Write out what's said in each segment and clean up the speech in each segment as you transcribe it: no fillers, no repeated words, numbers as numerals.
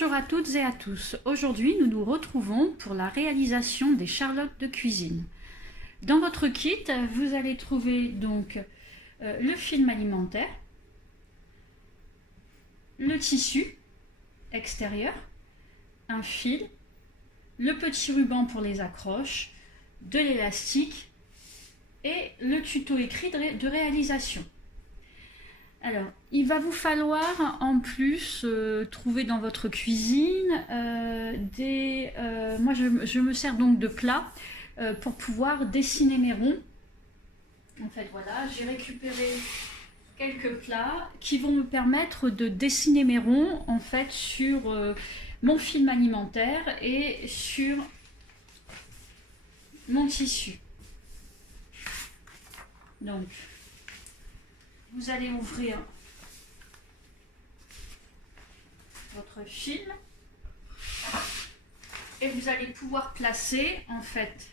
Bonjour à toutes et à tous. Aujourd'hui, nous nous retrouvons pour la réalisation des charlottes de cuisine. Dans votre kit, vous allez trouver donc le film alimentaire, le tissu extérieur, un fil, le petit ruban pour les accroches, de l'élastique et le tuto écrit de réalisation. Alors, il va vous falloir en plus trouver dans votre cuisine moi je me sers donc de plats pour pouvoir dessiner mes ronds. En fait, voilà, j'ai récupéré quelques plats qui vont me permettre de dessiner mes ronds en fait sur mon film alimentaire et sur mon tissu. Donc, vous allez ouvrir votre film et vous allez pouvoir placer en fait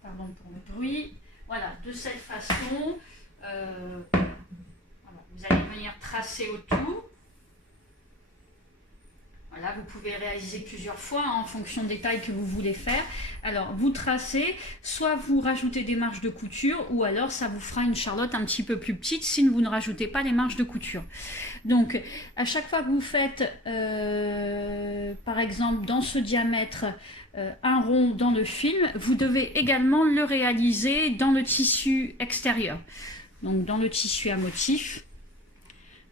pardon pour le bruit, voilà, de cette façon voilà, vous allez venir tracer autour. Voilà, vous pouvez réaliser plusieurs fois en fonction des tailles que vous voulez faire. Alors, vous tracez, soit vous rajoutez des marges de couture, ou alors ça vous fera une charlotte un petit peu plus petite si vous ne rajoutez pas les marges de couture. Donc, à chaque fois que vous faites, par exemple, dans ce diamètre, un rond dans le film, vous devez également le réaliser dans le tissu extérieur. Donc, dans le tissu à motif,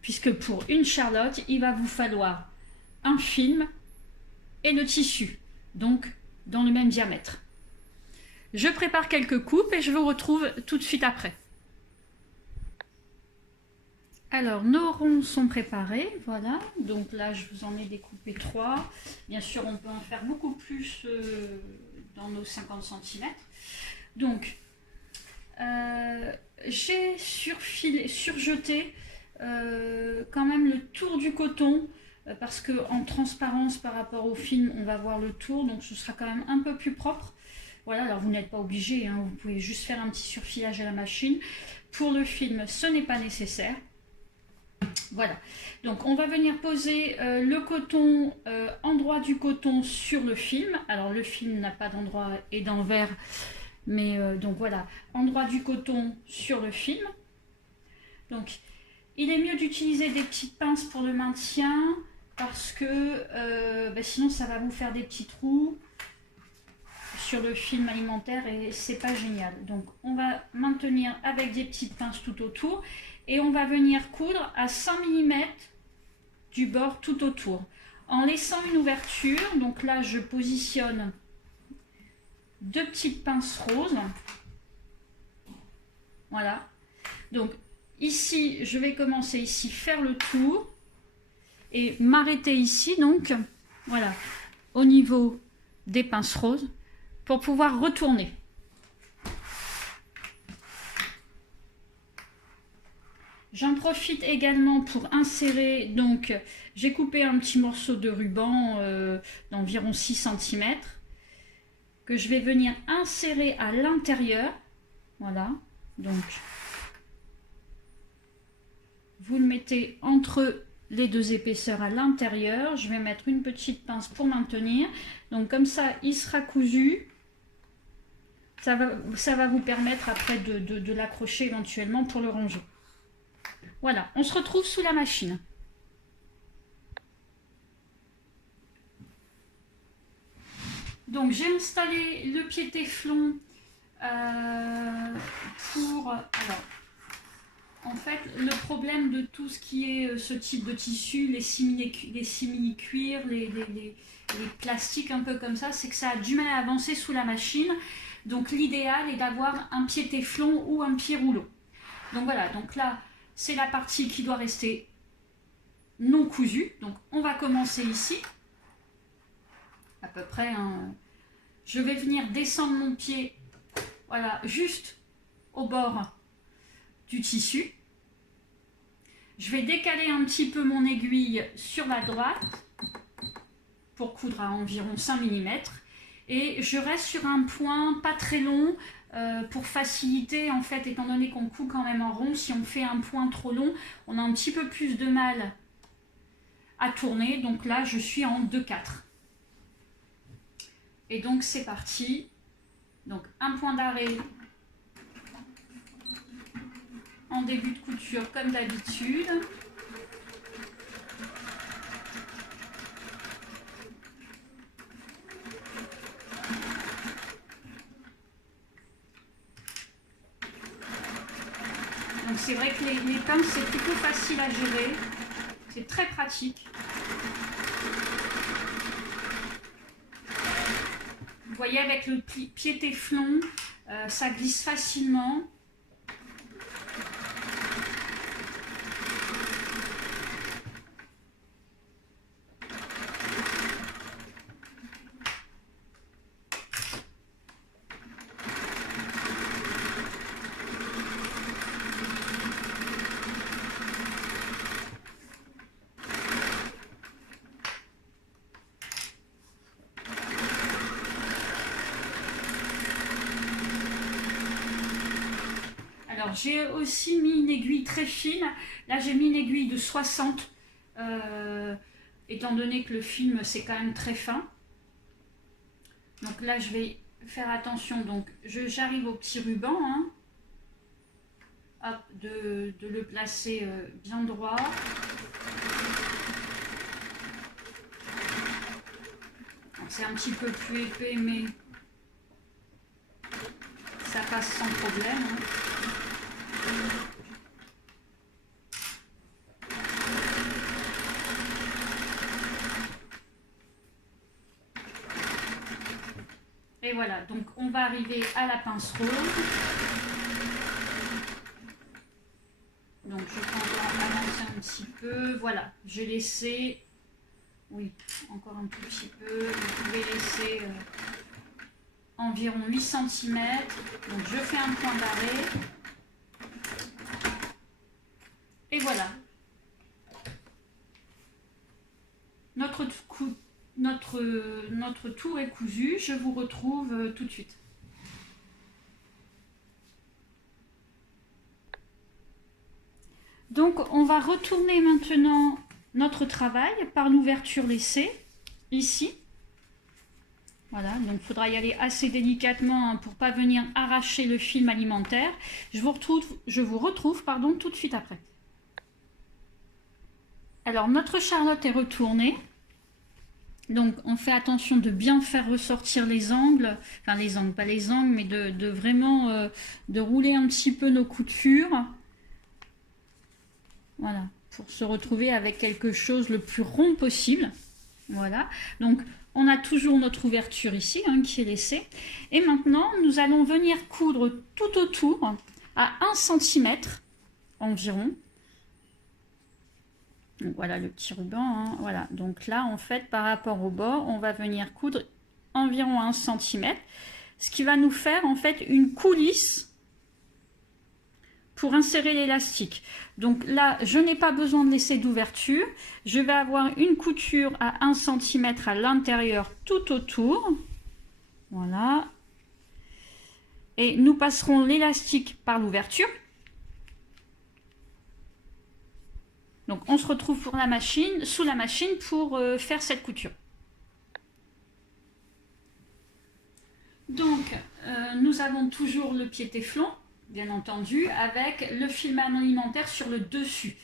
puisque pour une charlotte, il va vous falloir un film et le tissu, donc dans le même diamètre. Je prépare quelques coupes et je vous retrouve tout de suite après. Alors, nos ronds sont préparés, voilà, donc là je vous en ai découpé 3. Bien sûr, on peut en faire beaucoup plus dans nos 50 cm. Donc, j'ai surjeté quand même le tour du coton, parce qu'en transparence par rapport au film, on va voir le tour, donc ce sera quand même un peu plus propre. Voilà, alors vous n'êtes pas obligé, hein, vous pouvez juste faire un petit surfilage à la machine. Pour le film, ce n'est pas nécessaire. Voilà, donc on va venir poser le coton, endroit du coton sur le film. Alors le film n'a pas d'endroit et d'envers, mais donc voilà, endroit du coton sur le film. Donc il est mieux d'utiliser des petites pinces pour le maintien, parce que sinon ça va vous faire des petits trous sur le film alimentaire et c'est pas génial. Donc on va maintenir avec des petites pinces tout autour et on va venir coudre à 100 mm du bord tout autour en laissant une ouverture. Donc là je positionne deux petites pinces roses, voilà. Donc ici je vais commencer ici faire le tour et m'arrêter ici, donc voilà, au niveau des pinces roses pour pouvoir retourner. J'en profite également pour insérer, donc j'ai coupé un petit morceau de ruban d'environ 6 cm que je vais venir insérer à l'intérieur, voilà, donc vous le mettez entre les deux épaisseurs à l'intérieur. Je vais mettre une petite pince pour maintenir, donc comme ça il sera cousu. Ça va vous permettre après de l'accrocher éventuellement pour le ranger. Voilà, on se retrouve sous la machine. Donc j'ai installé le pied téflon pour... Alors, en fait, le problème de tout ce qui est ce type de tissu, les simili-cuirs, les plastiques un peu comme ça, c'est que ça a du mal à avancer sous la machine. Donc l'idéal est d'avoir un pied téflon ou un pied rouleau. Donc voilà, donc là, c'est la partie qui doit rester non cousue. Donc on va commencer ici, à peu près. Je vais venir descendre mon pied, voilà, juste au bord du tissu. Je vais décaler un petit peu mon aiguille sur la droite pour coudre à environ 5 mm Et je reste sur un point pas très long pour faciliter, en fait, étant donné qu'on coud quand même en rond. Si on fait un point trop long, on a un petit peu plus de mal à tourner. Donc là, je suis en 2/4. Et donc c'est parti. Donc un point d'arrêt en début de couture comme d'habitude. Donc c'est vrai que les pinces c'est plutôt facile à gérer. C'est très pratique. Vous voyez, avec le pied téflon, ça glisse facilement. Alors j'ai aussi mis une aiguille très fine. Là j'ai mis une aiguille de 60, étant donné que le film c'est quand même très fin. Donc là je vais faire attention. Donc j'arrive au petit ruban, hein. Hop, de le placer bien droit. C'est un petit peu plus épais, mais ça passe sans problème, hein. Et voilà, donc on va arriver à la pince rose. Donc je peux encore avancer un petit peu. Voilà, j'ai laissé, oui, encore un tout petit peu. Vous pouvez laisser environ 8 cm. Donc je fais un point d'arrêt. Et voilà. Notre tour est cousu. Je vous retrouve tout de suite. Donc on va retourner maintenant notre travail par l'ouverture laissée, ici. Voilà, donc il faudra y aller assez délicatement, hein, pour ne pas venir arracher le film alimentaire. Je vous retrouve tout de suite après. Alors notre charlotte est retournée. Donc on fait attention de bien faire ressortir les angles, enfin les angles, pas les angles, mais de vraiment de rouler un petit peu nos coutures. Voilà, pour se retrouver avec quelque chose le plus rond possible. Voilà, donc on a toujours notre ouverture ici, hein, qui est laissée. Et maintenant, nous allons venir coudre tout autour à 1 cm environ. Donc voilà le petit ruban, hein, voilà. Donc là, en fait, par rapport au bord, on va venir coudre environ 1 cm. Ce qui va nous faire, en fait, une coulisse pour insérer l'élastique. Donc là, je n'ai pas besoin de laisser d'ouverture. Je vais avoir une couture à 1 cm à l'intérieur tout autour. Voilà. Et nous passerons l'élastique par l'ouverture. Donc on se retrouve pour la machine, sous la machine pour faire cette couture. Donc nous avons toujours le pied téflon, bien entendu, avec le film alimentaire sur le dessus.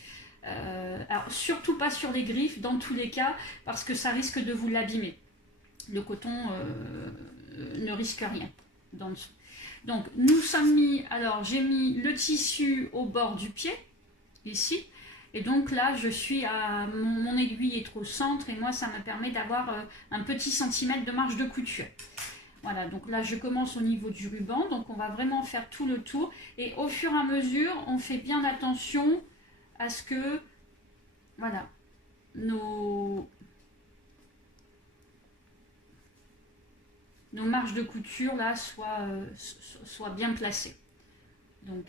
Alors surtout pas sur les griffes dans tous les cas, parce que ça risque de vous l'abîmer. Le coton ne risque rien dans le dessous. Donc nous sommes mis, alors j'ai mis le tissu au bord du pied, ici, et donc là je suis à, mon aiguille est au centre, et moi ça me permet d'avoir un petit centimètre de marge de couture. Voilà, donc là je commence au niveau du ruban, donc on va vraiment faire tout le tour, et au fur et à mesure on fait bien attention à ce que, voilà, nos marges de couture là soient bien placées. Donc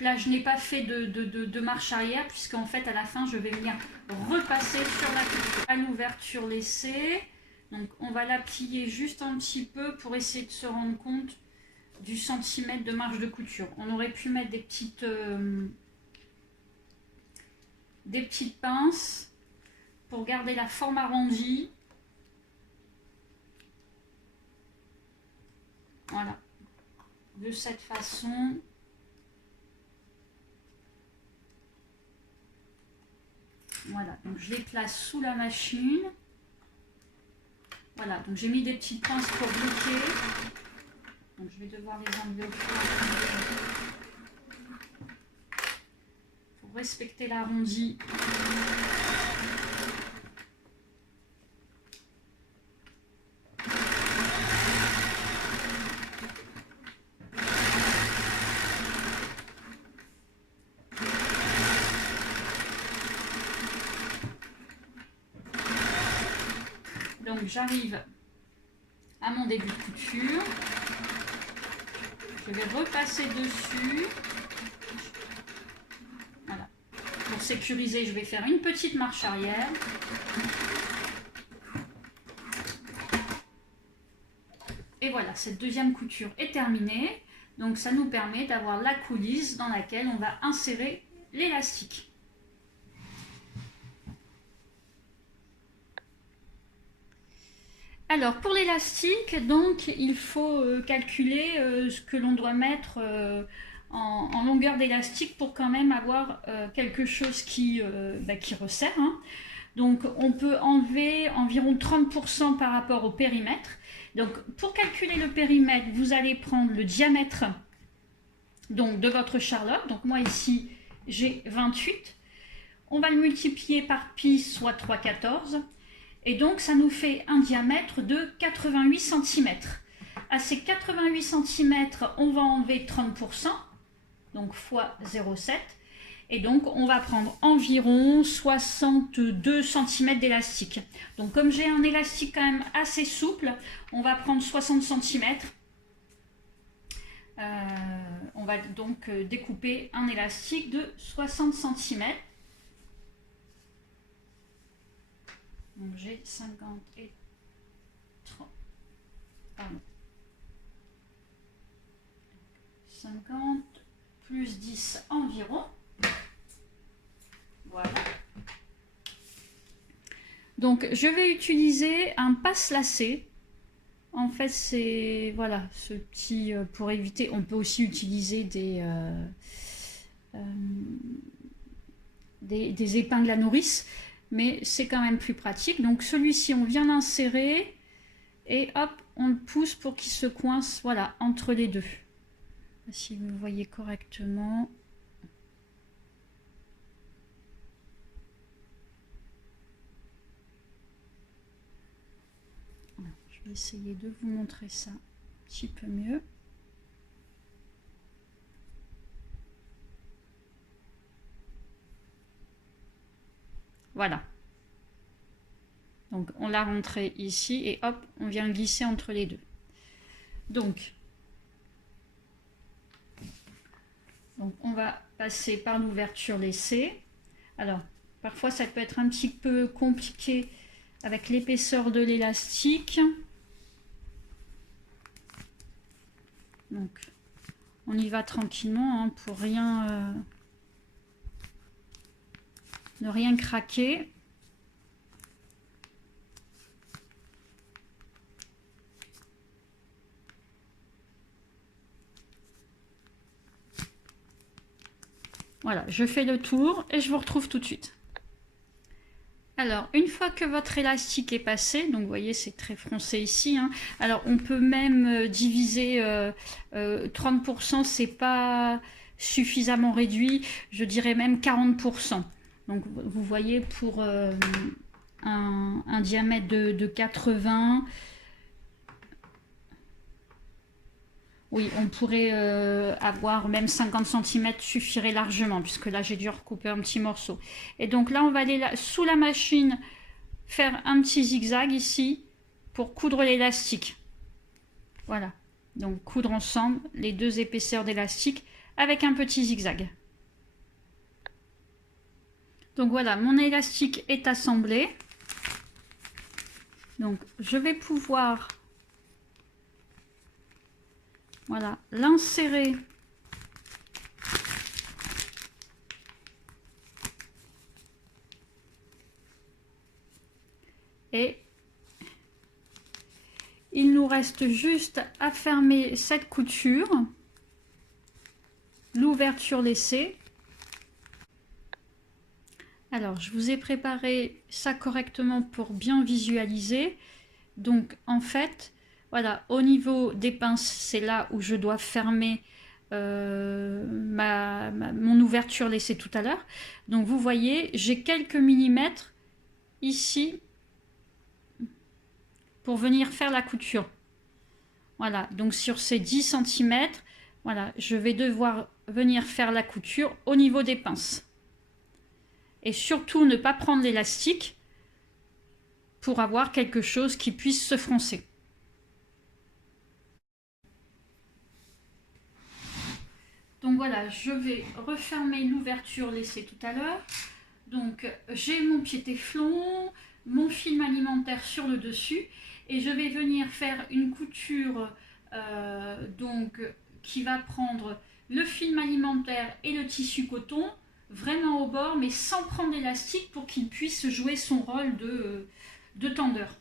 Donc là, je n'ai pas fait de marche arrière, puisqu'en fait, à la fin, je vais venir repasser sur la couture. À l'ouverture laissée, donc on va la plier juste un petit peu pour essayer de se rendre compte du centimètre de marge de couture. On aurait pu mettre des petites pinces pour garder la forme arrondie. Voilà, de cette façon. Voilà, donc je les place sous la machine. Voilà, donc j'ai mis des petites pinces pour bloquer. Donc je vais devoir les enlever au fur et à mesure pour respecter l'arrondi. Donc j'arrive à mon début de couture. Je vais repasser dessus. Voilà. Pour sécuriser, je vais faire une petite marche arrière. Et voilà, cette deuxième couture est terminée. Donc ça nous permet d'avoir la coulisse dans laquelle on va insérer l'élastique. Alors pour l'élastique, donc il faut calculer ce que l'on doit mettre en longueur d'élastique pour quand même avoir quelque chose qui resserre. Hein. Donc on peut enlever environ 30% par rapport au périmètre. Donc pour calculer le périmètre, vous allez prendre le diamètre donc, de votre charlotte. Donc moi ici j'ai 28. On va le multiplier par pi, soit 3,14. Et donc, ça nous fait un diamètre de 88 cm. À ces 88 cm, on va enlever 30%, donc fois 0,7. Et donc, on va prendre environ 62 cm d'élastique. Donc, comme j'ai un élastique quand même assez souple, on va prendre 60 cm. On va donc découper un élastique de 60 cm. Donc j'ai 50 et 30, pardon, 50 plus 10 environ. Voilà. Donc je vais utiliser un passe-lacet. En fait c'est, voilà, ce petit, pour éviter, on peut aussi utiliser des épingles à nourrice. Mais c'est quand même plus pratique. Donc celui-ci, on vient l'insérer et hop, on le pousse pour qu'il se coince, voilà, entre les deux. Si vous voyez correctement. Je vais essayer de vous montrer ça un petit peu mieux. Voilà. Donc on l'a rentré ici et hop, on vient glisser entre les deux. Donc on va passer par l'ouverture laissée. Alors parfois ça peut être un petit peu compliqué avec l'épaisseur de l'élastique. Donc on y va tranquillement hein, pour rien ne rien craquer. Voilà, je fais le tour et je vous retrouve tout de suite. Alors, une fois que votre élastique est passé, donc vous voyez c'est très froncé ici, hein, alors on peut même diviser 30%, c'est pas suffisamment réduit, je dirais même 40%. Donc vous voyez pour un diamètre de 80, oui, on pourrait avoir même 50 cm suffirait largement, puisque là j'ai dû recouper un petit morceau. Et donc là on va aller là, sous la machine faire un petit zigzag ici pour coudre l'élastique. Voilà, donc coudre ensemble les deux épaisseurs d'élastique avec un petit zigzag. Donc voilà, mon élastique est assemblé. Donc je vais pouvoir voilà, l'insérer et il nous reste juste à fermer cette couture, l'ouverture laissée. Alors, je vous ai préparé ça correctement pour bien visualiser. Donc, en fait, voilà, au niveau des pinces, c'est là où je dois fermer mon ouverture laissée tout à l'heure. Donc, vous voyez, j'ai quelques millimètres ici pour venir faire la couture. Voilà, donc sur ces 10 cm, voilà, je vais devoir venir faire la couture au niveau des pinces. Et surtout ne pas prendre l'élastique pour avoir quelque chose qui puisse se froncer. Donc voilà, je vais refermer l'ouverture laissée tout à l'heure. Donc j'ai mon pied téflon, mon film alimentaire sur le dessus et je vais venir faire une couture donc qui va prendre le film alimentaire et le tissu coton vraiment au bord mais sans prendre l'élastique pour qu'il puisse jouer son rôle de tendeur.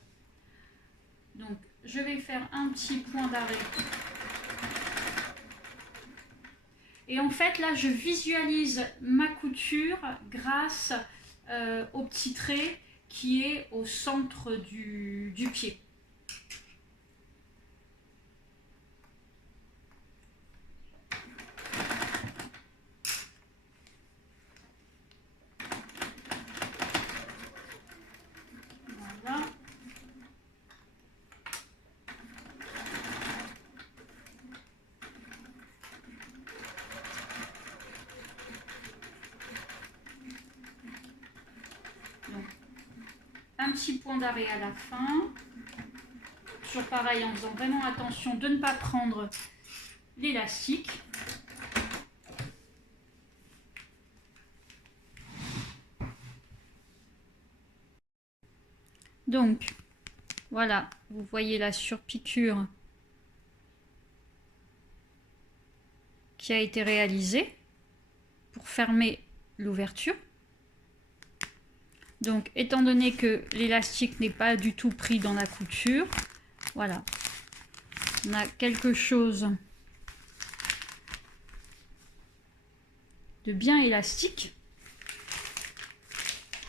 Donc je vais faire un petit point d'arrêt. Et en fait là je visualise ma couture grâce au petit trait qui est au centre du pied. Voilà. Donc, un petit point d'arrêt à la fin. Toujours pareil en faisant vraiment attention de ne pas prendre l'élastique. Donc, voilà, vous voyez la surpiqûre qui a été réalisée pour fermer l'ouverture. Donc, étant donné que l'élastique n'est pas du tout pris dans la couture, voilà, on a quelque chose de bien élastique.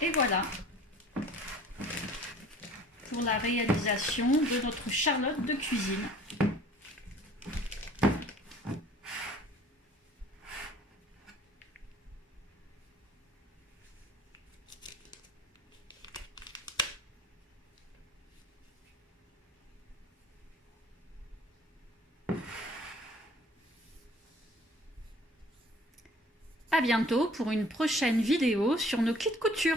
Et voilà pour la réalisation de notre Charlotte de cuisine. À bientôt pour une prochaine vidéo sur nos kits couture.